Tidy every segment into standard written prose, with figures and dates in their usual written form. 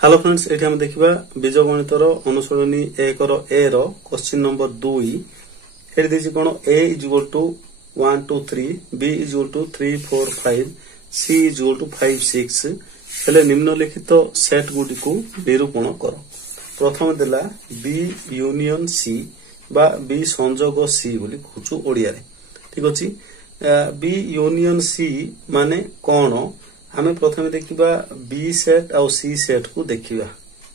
Hello friends ये हम देखा बीजगणितर अनुसरणी 1 ए क्वेश्चन नंबर 2 ये देखिए कौन A is equal to 1 2 3 B is equal to 3 4 5 C is equal to 5 6 हेले निम्नलिखित सेट गुडी को निरूपण कर। प्रथम देला बी यूनियन सी बा बी संजोग सी बोली कहूँ ओडिया रे। ठीक अछि बी यूनियन सी माने कौन आमे प्रथमे देखिबा बी सेट और सी सेट को देखिबा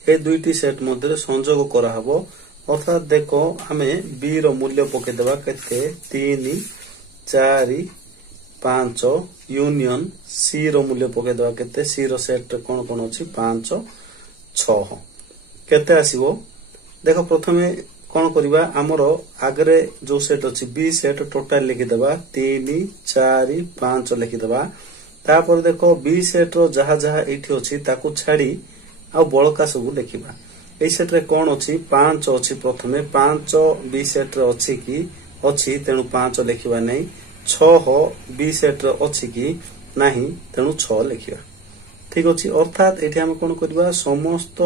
ए दुईटी सेट मध्य संयोग करा हबो। अर्थात देखो आमे बी रो मूल्य पके देबा केते 3 4 5 यूनियन सी रो मूल्य पके देबा केते सी रो सेट कोन कोन अछि 5 6 केते आसीबो। देखो प्रथमे कोन करिबा हमरो आगरे जो सेट अछि बी सेट टोटल लिखि देबा 3 4 5 लिखि देबा। तापर देखो बी सेट रो जहा जहा एठी अछि ताकू छाडी आ बळका सब लिखिबा। ए सेट रे कोन अछि 5 अछि प्रथमे 5 बी सेट रे अछि कि अछि तेनु 5 लिखिबा नै 6 बी सेट रे अछि कि नाही तेनु 6 लिखिबा। ठीक अछि अर्थात एठी हम कोन करबा समस्त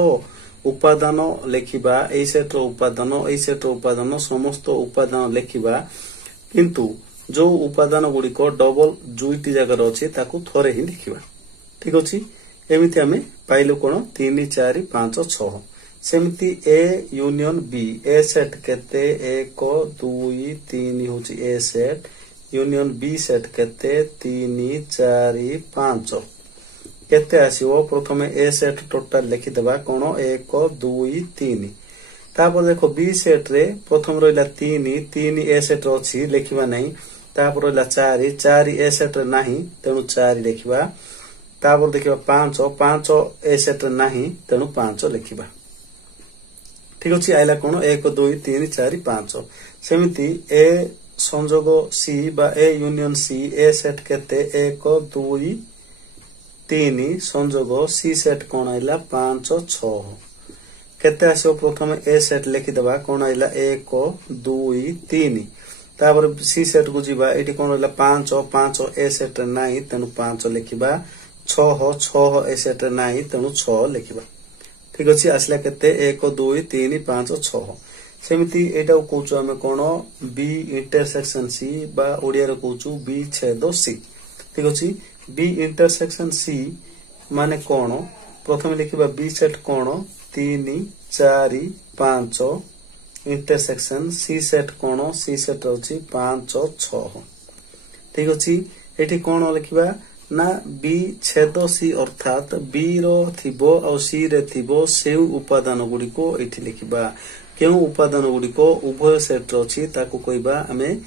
उपादान लिखिबा ए सेट रो उपादान ए सेट रो उपादान समस्त उपादान लिखिबा किंतु जो उपादान गुडी को डबल दुईटी जगह अछि ताकू थोरे ही लिखिबा। ठीक अछि एमिति हमें पाइलो कोन 3 4 5 6 सेमिति A union B A set केते 1 2 3 होची A set union B set केते 3 4 5 केते आसीबो। प्रथमे ए सेट टोटल लिखि देबा कोन 1 2 3 तापर देखो बी सेट रे प्रथम रहला 3 3 ए सेट रो अछि लिखिबा नै। तापर रहला 4 4 ए सेट रे नाही तेनु 4 लिखिबा। तापर देखिबा 5 5 ए सेट रे नाही तेनु 5 लिखिबा। ठीक अछि आइला कोन 1 2 3 4 5 सेमिति ए संजोग सी बा A union C A set केते 1 2 3 संजोग सी सेट कोन आइला 5 6 केते आसो। प्रथमे ए सेट लिखि देबा कोन आइला 1 2 3 तापर सी सेट को जीवा एटी कोन रहला 5 5 ए सेट रे नाही तेनु 5 लिखिबा 6 6 ए सेट रे नाही तेनु 6 लिखिबा। ठीक अछि आसला केते 1 2 3 5 6 सेमिति एटा कहूचो हमें कोन बी इंटरसेक्शन सी बा ओडिया रे कहूचो बी छेद सी। ठीक अछि बी इंटरसेक्शन सी माने कोन प्रथमे लिखिबा बी सेट कोन 3 4 5 इंटरसेक्शन सी सेट कोन सी सेट अछि 5 6। ठीक अछि एठी कोन लिखिबा ना बी छेद सी अर्थात बी रो थिबो और सी रे थिबो से उपादान गुडी को एठी लिखिबा। केउ उपादान गुडी को उभय सेट रो अछि ताकू कहबा हमें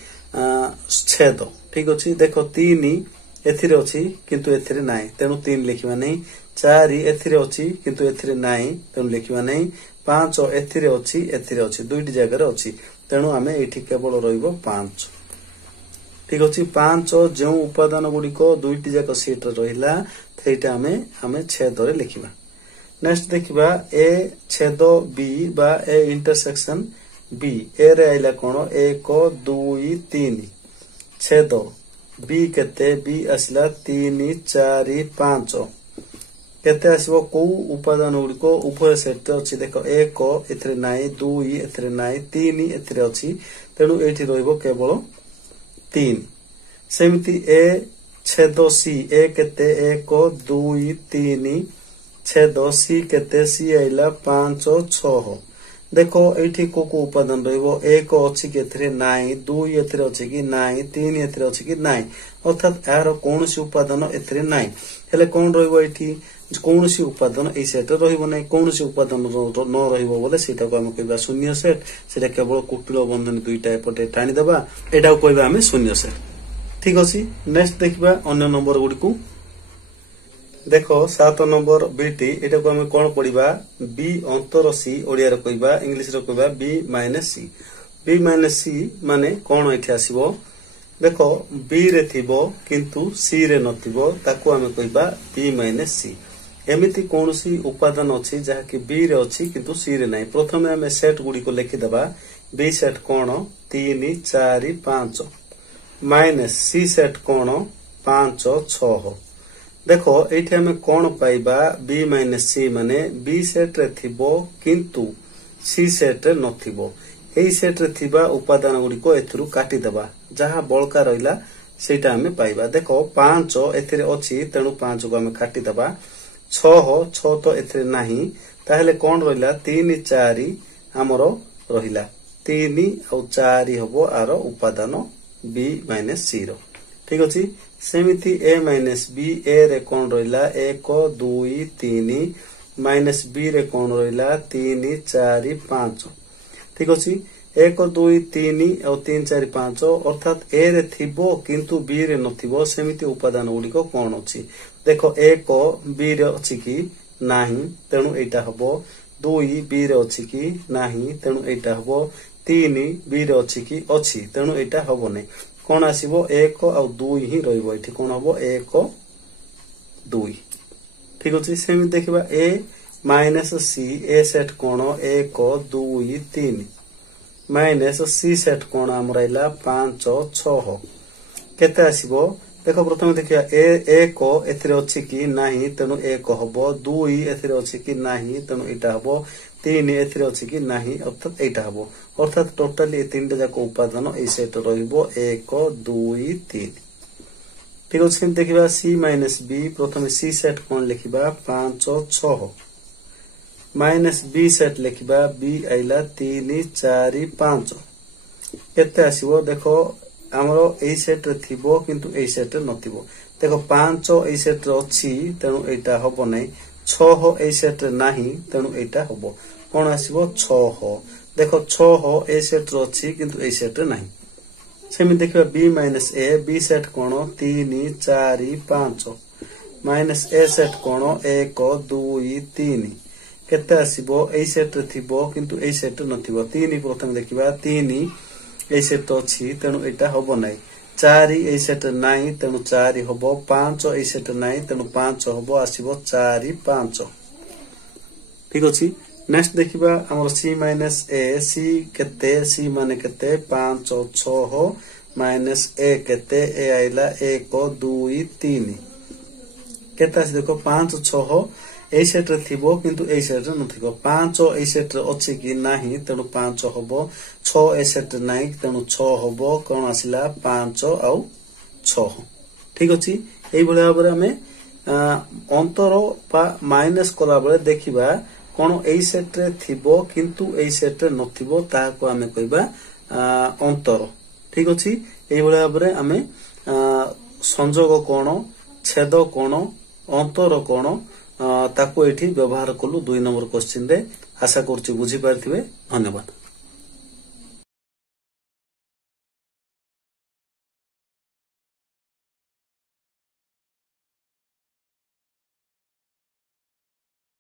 छेद। ठीक अछि देखो 3 एथिरे अछि किंतु एथिरे नाही तेनु 3 लिखिबा नै। 4 एथिरे अछि किंतु एथिरे नाही तेनु लिखिबा नै। 5 एथिरे अछि दुईटी जगह रे अछि तेनु हमें एठी केवल रहइबो 5। ठीक अछि 5 जो उपादान गुडी को दुईटी जगह सेट रहिला थेटा हमें छेद रे लिखिबा। नेक्स्ट देखिबा ए छेद बी बा ए इंटरसेक्शन बी ए रे आइला कोन 1 2 3 छेद बी केते बी असला 3 4 5 केते आसीबो को उपादान गुडी को उभय सेट अछि। देखो 1 एथरे नाही 2 एथरे नाही 3 एथरे अछि तेनु एठी रहइबो केवल 3 सेमिति ए छेद सी ए केते 1 2 3 छेद सी केते सी आइला 5 6 देखो एठी को उपादान रहइबो 1 अछि कि एथरे नाही 2 एथरे अछि कि नाही 3 एथरे अछि कि नाही अर्थात यार कोनसी उपादान एथरे नाही हेले कोन रहइबो एठी कोनसी उपादान ए सेट रहइबो नै। कोनसी उपादान न रहइबो बोले सेटा को हम कहबा शून्य सेट सेटा केवल कुटिल बंधन दुईटा एपटे टाणी देबा एटा को कहबा हमें शून्य सेट। ठीक अछि नेक्स्ट देखबा अन्य नंबर गुडी को देखो 7 नंबर बीटी एटा को हम कोन पढिबा बी अंतर सी ओडिया रे कहबा इंग्लिश रे कहबा बी माइनस सी माने कोन एठी आसीबो। देखो बी रे थिबो किंतु सी रे नथिबो ताको हम कहबा बी माइनस सी। एमिति कोनसी उपादान अछि जहा कि बी रे अछि किंतु सी रे नै। प्रथमे हम सेट गुडी को लिखि देबा बी सेट कोन 3 4 5 माइनस सी सेट कोन 5 6 देखो एठी हमें कौन पाइबा बी माइनस सी माने बी सेट रे थिबो किंतु सी सेट रे नथिबो एई सेट रे थिबा उपादान गुडी को एथरु काटी देबा जहा बळका रहिला सेटा हमें पाइबा देखो 5 एथिरे अछि तेनु 5 को हमें काटी देबा 6 तो एथिरे नाही ताहेले कोन रहिला 3 4 हमरो रहिला 3 और 4 हबो आरो उपादान बी माइनस सी रो ठीक अछि सेमिति ए माइनस बी ए रे कोन रहिला 1 2 3 माइनस बी रे कोन रहिला 3 4 5 ठीक अछि 1 2 3 और 3 4 5 अर्थात ए रे थिबो किंतु बी रे नथिबो सेमिति उपादान गुडी को कोन अछि देखो 1 बी रे अछि कि नाही तेनु एटा हबो 2 बी रे अछि कि नाही तेनु एटा हबो 3 बी रे अछि कि अछि तेनु एटा हबो नै कोन आसीबो 1 और 2 ही रहइबो एठी कोन हबो 1 2 ठीक अछि सेमि देखिबा ए माइनस सी ए सेट कोन 1 2 3 माइनस सी सेट कोन हमर आइला 5 6 केते आसीबो देखो प्रथम देखिया ए को एथिरे अछि कि नाही तनु 1 हबो 2 एथिरे अछि कि नाही तनु एटा हबो 3 एथिरे अछि कि नाही अर्थात एटा हबो अर्थात टोटली ए तीनटा जाको उपादान ए सेट रहिबो 1 2 3 ठीक अछि देखिबा सी माइनस बी प्रथम सी सेट कोन लिखिबा 5 6 माइनस बी सेट लिखिबा बी आइला 3 4 5 केते आसीबो देखो हमरो ए सेट रे थिबो किंतु ए सेट रे नथिबो देखो 5 ए सेट रे अछि तेनु एटा हबो नै 6 ए सेट रे नाही तेनु एटा हबो कोन आसीबो 6 देखो 6 ए सेट रे अछि किंतु ए सेट रे नाही सेमि देखिबा B minus A B set कोन 3 4 5 माइनस ए सेट कोन 1 2 3 केते आसीबो ए सेट रे थिबो किंतु ए सेट रे नथिबो 3 प्रथम देखिबा 3 ए सेट अछि तेनु एटा हबो नै 4 ए सेट नाही तेनु 4 हबो 5 ए सेट नाही तेनु 5 हबो आसीबो 4 5 ठीक अछि नेक्स्ट देखिबा हमर सी माइनस ए सी केते सी माने केते 5 6 माइनस ए केते ए आइला 1 2 3 केते आसी देखो 5 6 ए सेट रे थिबो किंतु ए सेट रे नथिबो 5 ए सेट रे अछि कि नाही तेनु 5 हबो 6 ए सेट रे नाही तेनु 6 हबो कोन आसिला 5 आउ 6 ठीक अछि एई बळे भाबरे हमें अंतर पा माइनस कला बळे देखिबा कोन ए सेट रे थिबो किंतु ए सेट रे नथिबो ता को हमें कहबा अंतर ठीक अछि एई बळे भाबरे हमें संयोग कोन छेद कोन अंतर कोन ताको एठी व्यवहार कलु 2 नंबर क्वेश्चन रे आशा करछि बुझी पारथिबे धन्यवाद।